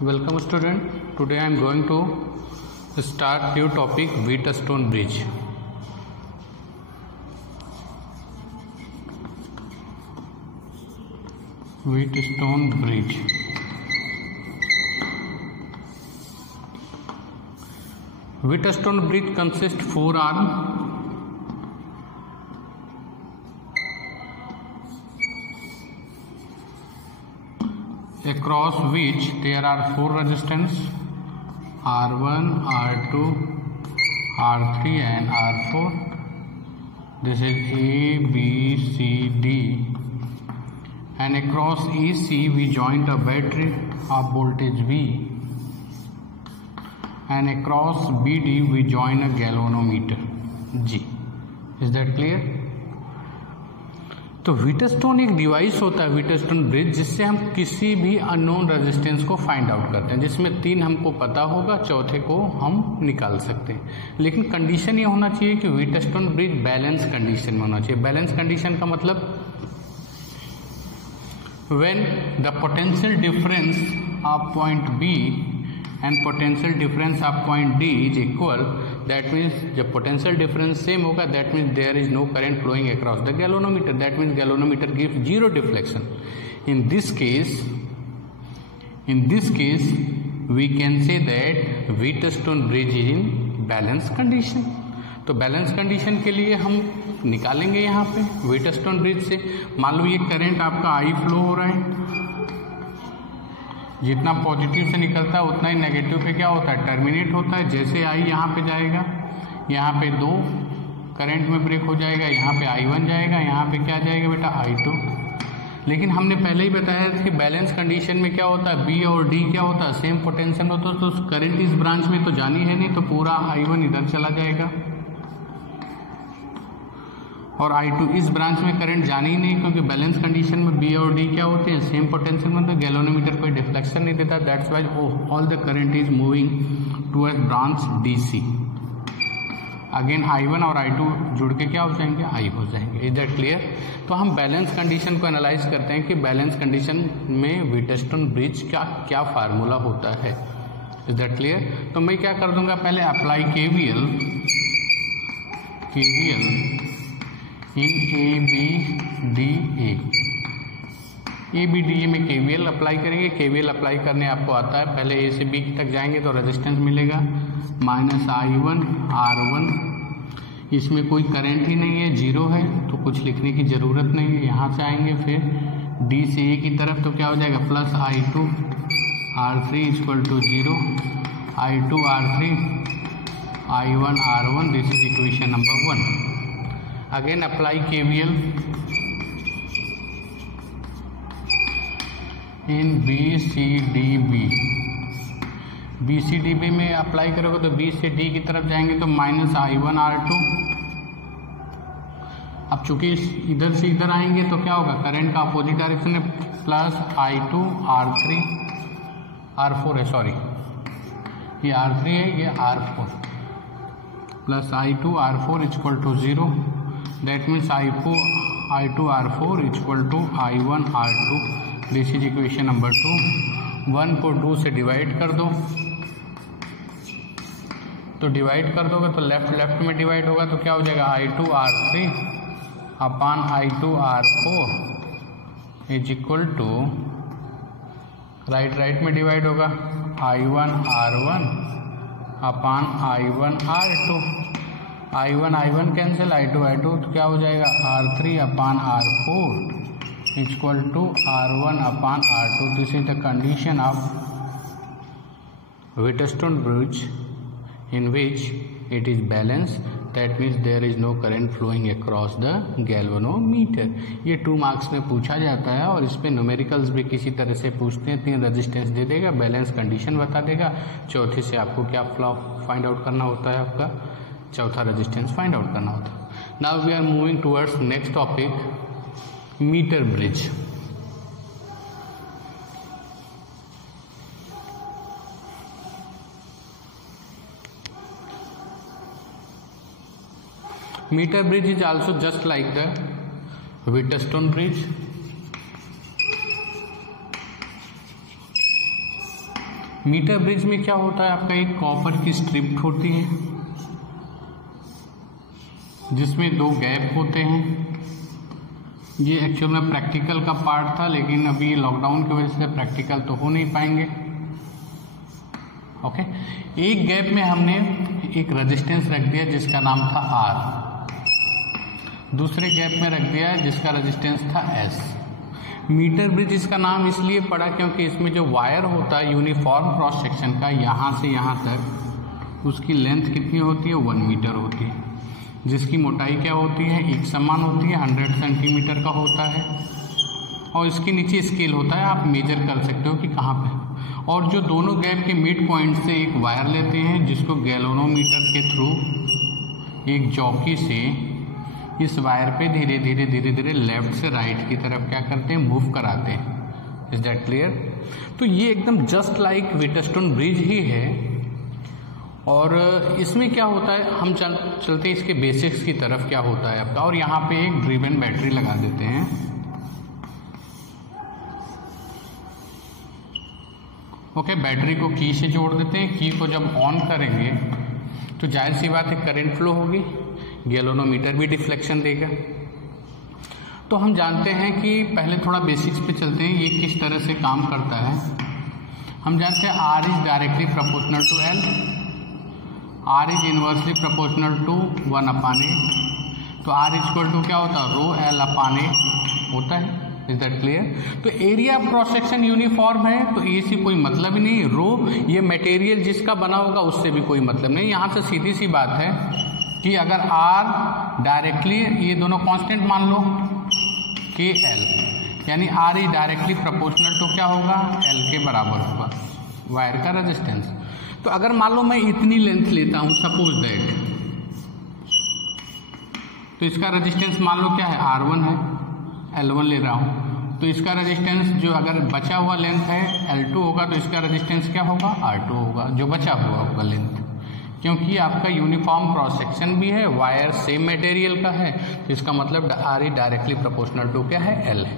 Welcome student. Today I am going to start new topic Wheatstone Bridge. Wheatstone Bridge. Wheatstone Bridge consists 4 arms. Across which there are 4 resistance R1, R2, R3 and R4. This is A, B, C, D, and across AC we joined a battery of voltage V, and across BD we join a galvanometer G. Is that clear? तो Wheatstone एक device होता है, Wheatstone bridge, जिससे हम किसी भी unknown resistance को find out करते हैं, जिसमें 3 हमको पता होगा, चौथे को हम निकाल सकते हैं। लेकिन कंडीशन ये होना चाहिए कि व्हीटस्टोन ब्रिज बैलेंस कंडीशन में होना चाहिए। बैलेंस कंडीशन का मतलब when the potential difference of point B and potential difference of point D is equal, that means जब पोटेंशियल डिफरेंस सेम होगा, that means there is no current flowing across the galvanometer, that means galvanometer gives zero deflection. In this case we can say that Wheatstone bridge is in balance condition. तो balance condition के लिए हम निकालेंगे यहाँ पे Wheatstone bridge से। मान लो ये करंट आपका आई फ्लो हो रहा है, जितना पॉजिटिव से निकलता है उतना ही नेगेटिव पे क्या होता है, टर्मिनेट होता है। जैसे आई यहाँ पे जाएगा, यहाँ पे 2 करंट में ब्रेक हो जाएगा, यहाँ पे I1 जाएगा, यहाँ पे क्या जाएगा बेटा I2। लेकिन हमने पहले ही बताया कि बैलेंस कंडीशन में क्या होता है, बी और डी क्या होता है, सेम पोटेंशियल होता है, तो करंट इस ब्रांच में तो जानी है नहीं, तो पूरा I1 इधर चला जाएगा और I2 इस ब्रांच में करंट जानी ही नहीं, क्योंकि बैलेंस कंडीशन में बी और डी क्या होते हैं, सेम पोटेंशियल में, तो गैल्वेनोमीटर कोई डिफ्लेक्शन नहीं देता। That's why all the current is moving towards branch DC। Again I1 और I2 जुड़ के क्या हो जाएंगे, I हो जाएंगे। Is that clear? तो हम बैलेंस कंडीशन को एनालाइज करते हैं कि बैलेंस कंडीशन में व्हीटस्टोन ब्रिज का क्या फार्मूला होता है। Is that clear? तो मैं क्या कर दूंगा, पहले अप्लाई KVL इन ABDA में KVL अप्लाई करेंगे। KVL अप्लाई करने आपको आता है, पहले A से B तक जाएंगे तो रेजिस्टेंस मिलेगा -I1 R1, इसमें कोई करंट ही नहीं है, 0 है, तो कुछ लिखने की ज़रूरत नहीं है। यहाँ से आएंगे फिर D से A की तरफ, तो क्या हो जाएगा +I2 R3 = 0, I2 R3 I1 R1, this is equation number 1। Again apply KVL in BCDB में अप्लाई करोगे तो B से D की तरफ जाएंगे तो -I1 R2। अब चूंकि इधर से इधर आएंगे तो क्या होगा, करंट का अपोजिट डायरेक्शन में +I2 R3 R4 है, सॉरी ये R3 है, ये R4, +I2 R4 = 0, that means I2 R4 = I1 R2, this is equation number 2। 1 को 2 से डिवाइड कर दो, तो डिवाइड कर दोगे तो लेफ्ट में डिवाइड होगा, तो क्या हो जाएगा I2 R3 अपान I2 R4 = राइट में डिवाइड होगा I1 R1 अपान I1 R2, I1 cancel, I2 तो क्या हो जाएगा R3 upon R4 = R1 upon R2। This is the condition of Wheatstone bridge in which it is balanced, that means there is no current flowing across the galvanometer। ये 2 marks में पूछा जाता है और इस पे न्यूमेरिकल्स भी किसी तरह से पूछते हैं। 3 रेजिस्टेंस दे देगा, बैलेंस कंडीशन बता देगा, चौथे से आपको क्या फाइंड आउट करना होता है, आपका चौथा रेजिस्टेंस फाइंड आउट करना होता है। Now we are moving towards next topic, meter bridge. Meter bridge is also just like the Wheatstone bridge. Meter bridge में क्या होता है, आपका एक कॉपर की स्ट्रिप होती है जिसमें 2 गैप होते हैं। ये एक्चुअल में प्रैक्टिकल का पार्ट था, लेकिन अभी लॉकडाउन की वजह से प्रैक्टिकल तो हो नहीं पाएंगे। ओके, एक गैप में हमने एक रेजिस्टेंस रख दिया जिसका नाम था R, दूसरे गैप में रख दिया जिसका रेजिस्टेंस था S। मीटर ब्रिज इसका नाम इसलिए पड़ा क्योंकि इसमें जो वायर होता है यूनिफॉर्म क्रॉस सेक्शन का, यहाँ से यहाँ तक उसकी लेंथ कितनी होती है, 1 मीटर होती है, जिसकी मोटाई क्या होती है, एक समान होती है, 100 सेंटीमीटर का होता है, और इसके नीचे स्केल होता है, आप मेजर कर सकते हो कि कहाँ पे। और जो दोनों गैप के मिड पॉइंट से एक वायर लेते हैं जिसको गैल्वेनोमीटर के थ्रू एक जॉकी से इस वायर पे धीरे धीरे धीरे धीरे लेफ्ट से राइट की तरफ क्या करते हैं, मूव कराते हैं। Is that clear? तो ये एकदम जस्ट लाइक व्हीटस्टोन ब्रिज ही है। और इसमें क्या होता है, हम चलते हैं इसके बेसिक्स की तरफ, क्या होता है आपका। और यहाँ पे एक ड्रिवन बैटरी लगा देते हैं। ओके, बैटरी को की से जोड़ देते हैं। की को जब ऑन करेंगे तो जाहिर सी बात है करंट फ्लो होगी, गैल्वेनोमीटर भी डिफ्लेक्शन देगा। तो हम जानते हैं कि पहले थोड़ा बेसिक्स पे चलते हैं, ये किस तरह से काम करता है। हम जानते हैं R is directly proportional to L, R is inversely proportional to 1/A। तो R इक्वल टू क्या होता है, रो L/A होता है। Is that clear? तो area of cross section uniform है, तो ये से कोई मतलब ही नहीं। रो ये मटेरियल जिसका बना होगा उससे भी कोई मतलब नहीं। यहाँ से सीधी सी बात है कि अगर R डायरेक्टली, ये दोनों कांस्टेंट मान लो KL, यानी R is directly proportional to क्या होगा, L के बराबर होगा वायर का रेजिस्टेंस। तो अगर मान लो मैं इतनी लेंथ लेता हूं, सपोज दैट, तो इसका रेजिस्टेंस मान लो क्या है, R1 है, L1 ले रहा हूं, तो इसका रेजिस्टेंस जो अगर बचा हुआ लेंथ है L2 होगा, तो इसका रेजिस्टेंस क्या होगा, R2 होगा, जो बचा हुआ होगा लेंथ। क्योंकि आपका यूनिफॉर्म क्रॉस सेक्शन भी है, वायर सेम मटेरियल का है, तो इसका मतलब R is directly proportional to क्या है, L है।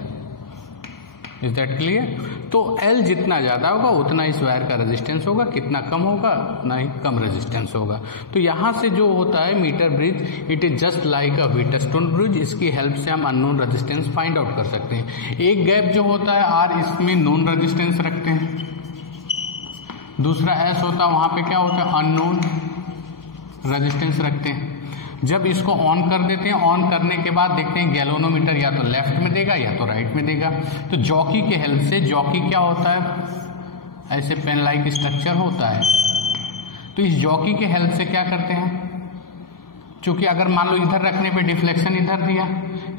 Is that clear? तो L जितना ज्यादा होगा उतना इस वायर का रेजिस्टेंस होगा, कितना कम होगा उतना ही कम रेजिस्टेंस होगा। तो यहाँ से जो होता है meter bridge, it is just like a Wheatstone bridge. इसकी हेल्प से हम अननोन रेजिस्टेंस फाइंड आउट कर सकते हैं। एक गैप जो होता है R, इसमें नोन रेजिस्टेंस रखते हैं, दूसरा S होता है, वहां पे क्या होता है, अननोन रेजिस्टेंस रखते हैं। जब इसको ऑन कर देते हैं, ऑन करने के बाद देखते हैं गैल्वेनोमीटर या तो लेफ्ट में देगा या तो राइट में देगा। तो जॉकी के हेल्प से, जॉकी क्या होता है, ऐसे पेन लाइक स्ट्रक्चर होता है, तो इस जॉकी के हेल्प से क्या करते हैं, क्योंकि अगर मान लो इधर रखने पे डिफ्लेक्शन इधर दिया,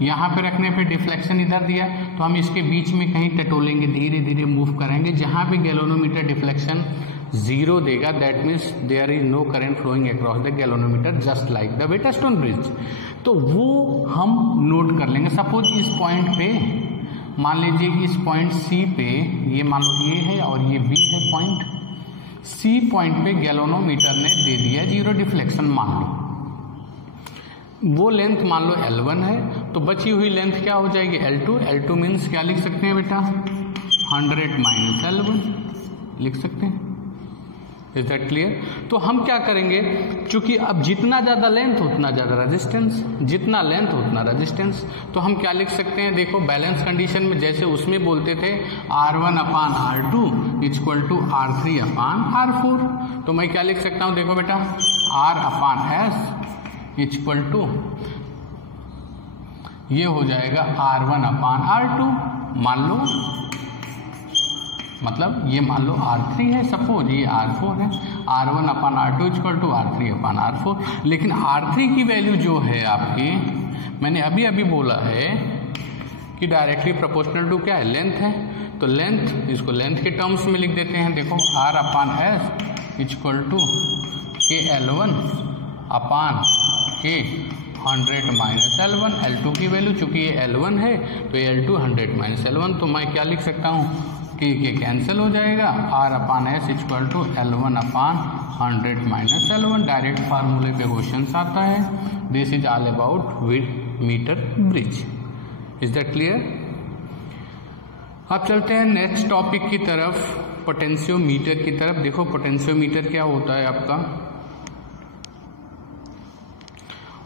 यहाँ पे रखने पे डिफ्लेक्शन इधर दिया, तो हम इसके बीच में कहीं टटोलेंगे, धीरे धीरे मूव करेंगे। जहाँ पे गैल्वेनोमीटर डिफ्लेक्शन 0 देगा, that means there is no current flowing across the galvanometer, just like the Wheatstone bridge. तो वो हम नोट कर लेंगे। सपोज इस पॉइंट पे मान लीजिए कि इस पॉइंट C पे, ये मान लो A है और ये B है पॉइंट, C पॉइंट पे गैल्वेनोमीटर ने दे दिया 0 डिफ्लेक्शन, मान लो वो लेंथ मान लो L1 है, तो बची हुई लेंथ क्या हो जाएगी, L2। L2 मीन्स क्या लिख सकते हैं बेटा, 100 माइनस L1 लिख सकते हैं। Is that clear? तो हम क्या करेंगे, क्योंकि अब जितना ज्यादा लेंथ उतना ज्यादा रेजिस्टेंस, जितना लेंथ उतना रेजिस्टेंस, तो हम क्या लिख सकते हैं, देखो बैलेंस कंडीशन में जैसे उसमें बोलते थे R1/R2 इक्वल टू R3/R4, तो मैं क्या लिख सकता हूं, देखो बेटा, R/S इक्वल टू, ये हो जाएगा R1/R2, मान लो, मतलब ये मान लो R3 है, सपोज ये R4 है, R1/R2 इक्वल टू R3/R4। लेकिन R3 की वैल्यू जो है आपकी, मैंने अभी अभी बोला है कि डायरेक्टली प्रोपोर्शनल टू क्या है, लेंथ है। तो लेंथ, इसको लेंथ के टर्म्स में लिख देते हैं, देखो R/S equal to K L1/K 100 minus L1, L2 की वैल्यू, चूंकि ये L1 है तो ये L2 100 माइनस L1, तो मैं क्या लिख सकता हूँ, K कैंसिल हो जाएगा, R/S equal to L1/100 minus L1। Direct फार्मूले पे क्वेश्चन आता है। This is all about meter bridge. Is that clear? अब चलते हैं नेक्स्ट टॉपिक की तरफ, पोटेंशियोमीटर की तरफ। देखो पोटेंशियोमीटर क्या होता है आपका,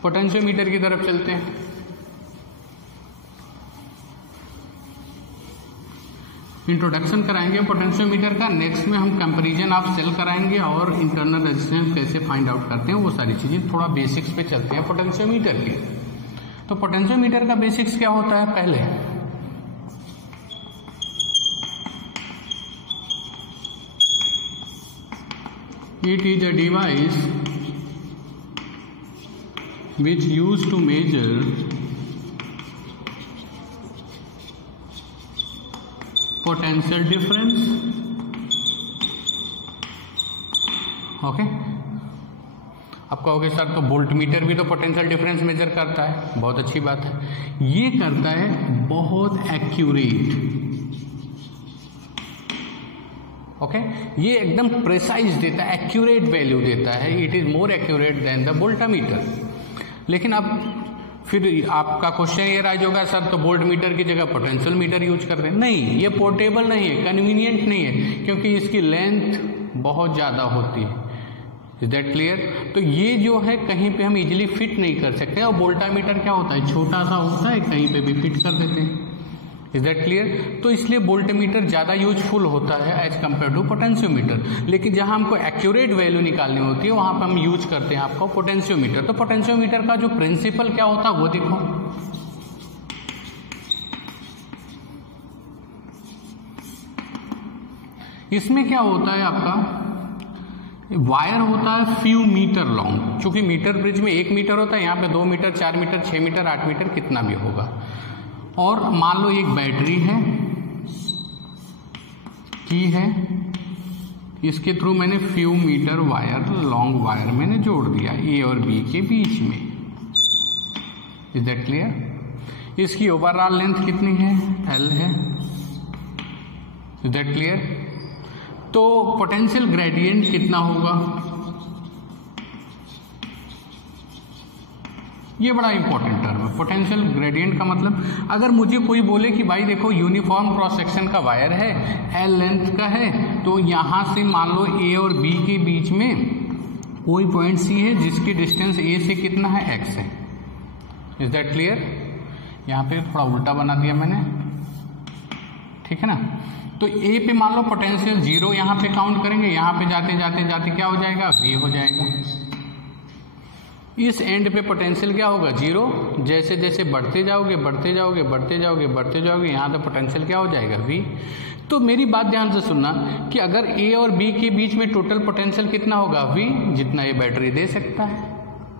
पोटेंशियोमीटर की तरफ चलते हैं। इंट्रोडक्शन कराएंगे पोटेंशियोमीटर का, नेक्स्ट में हम कंपैरिजन ऑफ सेल कराएंगे और इंटरनल रेजिस्टेंस कैसे फाइंड आउट करते हैं वो सारी चीजें। थोड़ा बेसिक्स पे चलते हैं पोटेंशियोमीटर के। तो पोटेंशियोमीटर का बेसिक्स क्या होता है, पहले it is a device which used to measure potential difference. Okay, आप कहोगे सर तो वोल्टमीटर भी तो पोटेंशियल डिफरेंस मेजर करता है, बहुत अच्छी बात है। ये करता है बहुत एक्यूरेट, ओके, ये एकदम प्रिसाइज देता है, एक्यूरेट वैल्यू देता है। It is more accurate then the voltameter. लेकिन अब फिर आपका क्वेश्चन ये राइज होगा, सर तो वोल्ट मीटर की जगह पोटेंशियल मीटर यूज कर रहे हैं। नहीं, ये पोर्टेबल नहीं है, कन्वीनियंट नहीं है, क्योंकि इसकी लेंथ बहुत ज़्यादा होती है। Is that clear? तो ये जो है कहीं पे हम इजीली फिट नहीं कर सकते, और वोल्टामीटर क्या होता है, छोटा सा होता है, कहीं पे भी फिट कर देते हैं। Is that clear? तो इसलिए वोल्टमीटर ज़्यादा यूजफुल होता है एज कम्पेयर टू पोटेंशियोमीटर। लेकिन जहां हमको एक्यूरेट वैल्यू निकालनी होती है वहां पर हम यूज करते हैं आपका पोटेंशियोमीटर। तो पोटेंशियोमीटर का जो प्रिंसिपल क्या होता है वो देखो, इसमें क्या होता है आपका, वायर होता है फ्यू मीटर लॉन्ग। चूंकि मीटर ब्रिज में 1 मीटर होता है, यहाँ पे 2 मीटर, 4 मीटर, 6 मीटर, 8 मीटर, कितना भी होगा। और मान लो एक बैटरी है, की है, इसके थ्रू मैंने few meter wire, long wire मैंने जोड़ दिया ए और बी के बीच में। Is that clear? इसकी ओवरऑल लेंथ कितनी है, एल है। Is that clear? तो पोटेंशियल ग्रेडियंट कितना होगा, ये बड़ा इंपॉर्टेंट टर्म है। पोटेंशियल ग्रेडियंट का मतलब, अगर मुझे कोई बोले कि भाई देखो यूनिफॉर्म क्रॉस सेक्शन का वायर है, एल लेंथ का है, तो यहां से मान लो ए और बी के बीच में कोई पॉइंट सी है जिसकी डिस्टेंस ए से कितना है, एक्स है। Is that clear? यहां पे थोड़ा उल्टा बना दिया मैंने, ठीक है ना। तो ए पे मान लो पोटेंशियल 0 यहां पे काउंट करेंगे, यहां पे जाते जाते जाते क्या हो जाएगा, वी हो जाएगा। इस एंड पे पोटेंशियल क्या होगा, 0। जैसे जैसे बढ़ते जाओगे बढ़ते जाओगे बढ़ते जाओगे बढ़ते जाओगे, यहाँ तो पोटेंशियल क्या हो जाएगा, V। तो मेरी बात ध्यान से सुनना कि अगर A और B के बीच में टोटल पोटेंशियल कितना होगा, V, जितना ये बैटरी दे सकता है।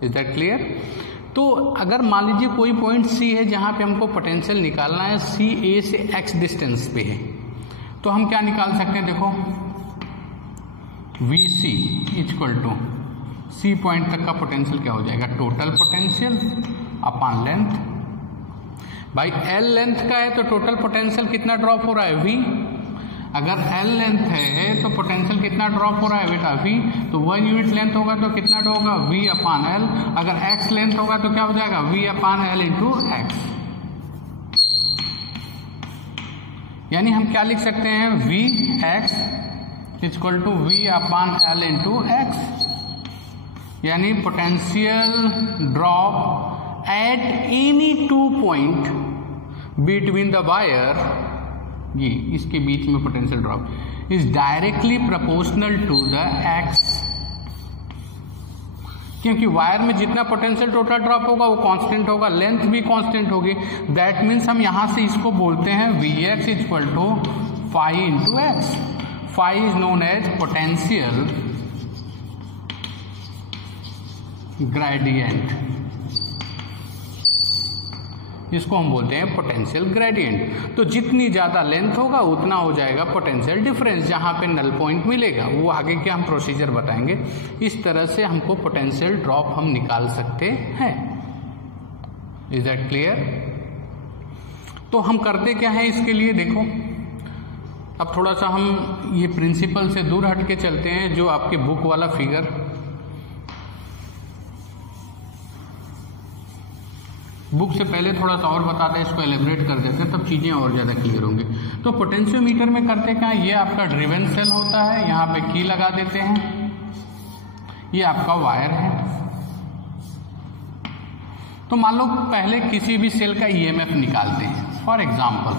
Is that clear? तो अगर मान लीजिए कोई पॉइंट C है जहाँ पे हमको पोटेंशियल निकालना है, C A से X डिस्टेंस पे है, तो हम क्या निकाल सकते हैं, देखो VC equal to C point तक का पोटेंशियल क्या हो जाएगा, टोटल पोटेंशियल अपॉन लेंथ। भाई एल लेंथ का है तो टोटल पोटेंशियल कितना ड्रॉप हो रहा है, V। अगर एल लेंथ है तो पोटेंशियल कितना ड्रॉप हो रहा है बेटा, V। तो 1 यूनिट लेंथ होगा तो कितना होगा, V अपॉन एल। अगर x लेंथ होगा तो क्या हो जाएगा, V upon L into x. यानी हम क्या लिख सकते हैं, V x equal to V upon L into x. यानी potential drop at any 2 point between the wire, ये इसके बीच में potential drop is directly proportional to the x. क्योंकि वायर में जितना पोटेंशियल टोटल ड्रॉप होगा वो कांस्टेंट होगा, लेंथ भी कांस्टेंट होगी। दैट मीन्स हम यहां से इसको बोलते हैं Vx equal to phi into x. Phi is known as potential gradient, इसको हम बोलते हैं पोटेंशियल ग्रेडियंट। तो जितनी ज्यादा लेंथ होगा उतना हो जाएगा पोटेंशियल डिफरेंस, जहां पे नल पॉइंट मिलेगा। वो आगे के हम प्रोसीजर बताएंगे। इस तरह से हमको पोटेंशियल ड्रॉप हम निकाल सकते हैं। Is that clear? तो हम करते क्या है इसके लिए, देखो अब थोड़ा सा हम ये प्रिंसिपल से दूर हट के चलते हैं। जो आपके बुक वाला फिगर, बुक से पहले थोड़ा सा और बताते हैं, इसको एलिब्रेट कर देते हैं, तब चीज़ें और ज़्यादा क्लियर होंगी। तो पोटेंशियोमीटर में करते क्या, ये आपका ड्रिवन सेल होता है, यहाँ पे की लगा देते हैं, ये आपका वायर है। तो मान लो पहले किसी भी सेल का ईएमएफ निकालते हैं फॉर एग्जाम्पल,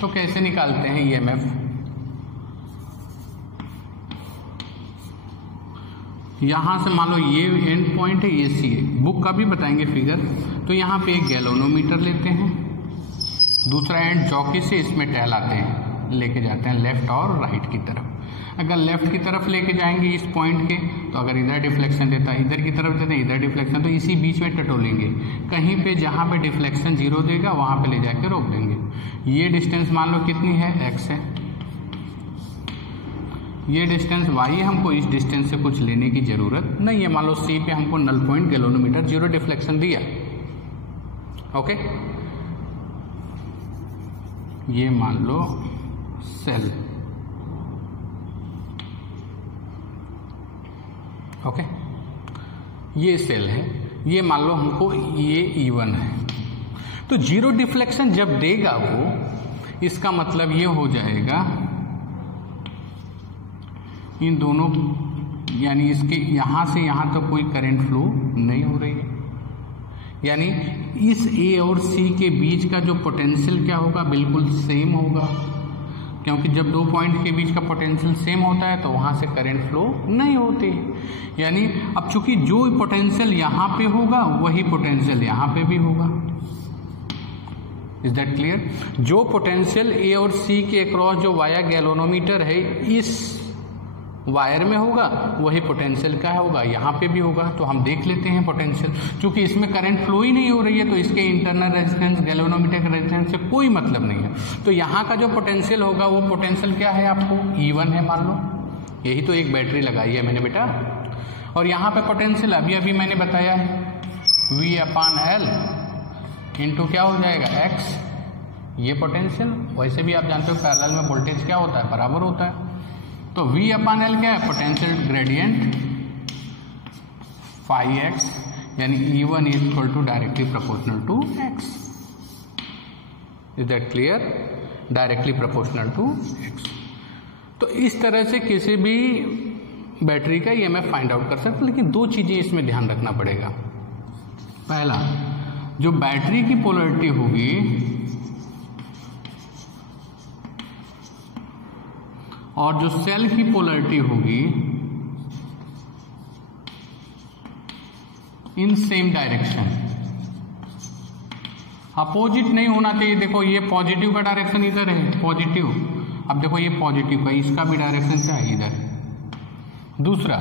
तो कैसे निकालते हैं ईएमएफ, यहां से मान लो ये एंड पॉइंट है, ये सी है, बुक का भी बताएंगे फिगर। तो यहाँ पे एक गैल्वेनोमीटर लेते हैं, दूसरा एंड चौकी से इसमें टहलाते हैं, लेके जाते हैं लेफ्ट और राइट की तरफ। अगर लेफ्ट की तरफ लेके जाएंगे इस पॉइंट के, तो अगर इधर डिफ्लेक्शन देता है, इधर की तरफ देते हैं इधर डिफ्लेक्शन, तो इसी बीच में टटोलेंगे, कहीं पे जहाँ पे डिफ्लेक्शन 0 देगा वहाँ पे ले जाके रोक देंगे। ये डिस्टेंस मान लो कितनी है, x है, ये डिस्टेंस y है, हमको इस डिस्टेंस से कुछ लेने की जरूरत नहीं है। मान लो C पे हमको नल पॉइंट गैल्वेनोमीटर 0 डिफ्लेक्शन दिया, ओके। ये मान लो सेल, ओके, ये सेल है, ये मान लो हमको ये E1 है। तो 0 डिफ्लेक्शन जब देगा वो, इसका मतलब ये हो जाएगा इन दोनों, यानी इसके यहां से यहां तक कोई करंट फ्लो नहीं हो रही है, यानी इस A और C के बीच का जो पोटेंशियल क्या होगा, बिल्कुल सेम होगा, क्योंकि जब दो पॉइंट के बीच का पोटेंशियल सेम होता है तो वहां से करंट फ्लो नहीं होती। यानी अब चूंकि जो पोटेंशियल यहाँ पे होगा वही पोटेंशियल यहाँ पे भी होगा। Is that clear? जो पोटेंशियल ए और सी के अक्रॉस जो वाया गैल्वेनोमीटर है इस वायर में होगा, वही पोटेंशियल क्या होगा, यहाँ पे भी होगा। तो हम देख लेते हैं पोटेंशियल, क्योंकि इसमें करंट फ्लो ही नहीं हो रही है तो इसके इंटरनल रेजिस्टेंस गैल्वेनोमीटर के रेजिस्टेंस से कोई मतलब नहीं है। तो यहाँ का जो पोटेंशियल होगा वो पोटेंशियल क्या है, आपको E1 है मान लो, यही तो एक बैटरी लगाई है मैंने बेटा। और यहाँ पे पोटेंशियल अभी अभी मैंने बताया है V/L इंटू क्या हो जाएगा X, ये पोटेंशियल। वैसे भी आप जानते हो पैरेलल में वोल्टेज क्या होता है, बराबर होता है। तो V/L क्या है, पोटेंशियल ग्रेडियंट फाई x, यानी E1 is equal to directly proportional to x। Is that clear? Directly proportional to x। तो इस तरह से किसी भी बैटरी का EMF फाइंड आउट कर सकते, लेकिन दो चीजें इसमें ध्यान रखना पड़ेगा। पहला, जो बैटरी की पोलैरिटी होगी और जो सेल की पोलैरिटी होगी इन सेम डायरेक्शन, अपोजिट नहीं होना चाहिए। देखो ये पॉजिटिव का डायरेक्शन इधर है, पॉजिटिव। अब देखो ये पॉजिटिव का, इसका भी डायरेक्शन क्या है, इधर है। दूसरा,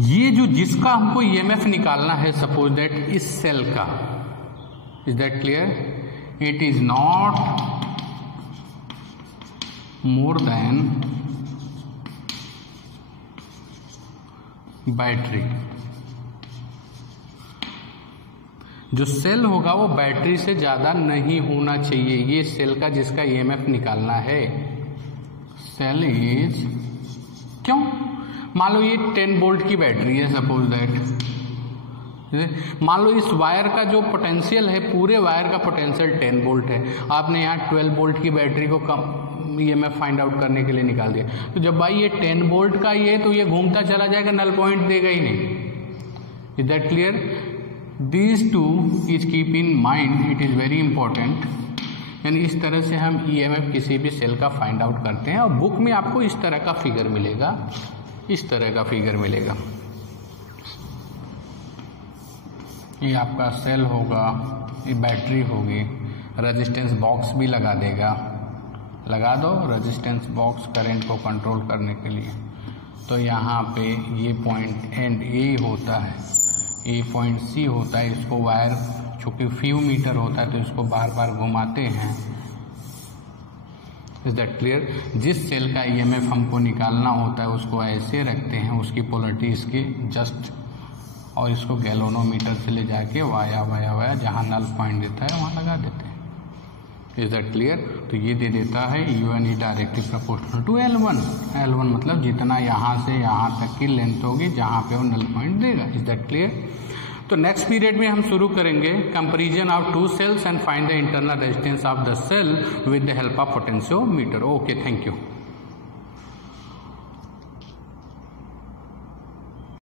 ये जो जिसका हमको EMF निकालना है, सपोज दैट इस सेल का, is that clear? It is not more than battery. जो सेल होगा वो बैटरी से ज्यादा नहीं होना चाहिए। ये सेल का जिसका EMF निकालना है, सेल इज, क्यों? मान लो ये 10 वोल्ट की बैटरी है, सपोज दैट। मान लो इस वायर का जो पोटेंशियल है, पूरे वायर का पोटेंशियल 10 वोल्ट है। आपने यहाँ 12 वोल्ट की बैटरी को कम EMF फाइंड आउट करने के लिए निकाल दिया। तो जब भाई ये 10 वोल्ट का ये, तो ये घूमता चला जाएगा, नल पॉइंट देगा ही नहीं। Is that clear? These two is keep in mind, it is very important. यानी इस तरह से हम EMF किसी भी सेल का फाइंड आउट करते हैं। और बुक में आपको इस तरह का फिगर मिलेगा, इस तरह का फिगर मिलेगा। ये आपका सेल होगा, ये बैटरी होगी, रेजिस्टेंस बॉक्स भी लगा देगा, लगा दो रेजिस्टेंस बॉक्स करंट को कंट्रोल करने के लिए। तो यहाँ पे ये पॉइंट एंड ए होता है, ये पॉइंट सी होता है। इसको वायर चूँकि फ्यू मीटर होता है तो इसको बार बार घुमाते हैं। Is that clear? जिस सेल का EMF हमको निकालना होता है उसको ऐसे रखते हैं, उसकी पोलैरिटी इसके जस्ट, और इसको गैल्वेनोमीटर से ले जाके वाया जहाँ नल पॉइंट देता है वहाँ लगा देते हैं। Is that clear? तो ये दे देता है E1 is directly proportional to L1। L1 मतलब जितना यहाँ से यहाँ तक की लेंथ होगी जहाँ पे वो नल पॉइंट देगा। Is that clear? तो नेक्स्ट पीरियड में हम शुरू करेंगे comparison of two cells and find the internal resistance of the cell with the help of potentiometer. Okay, thank you.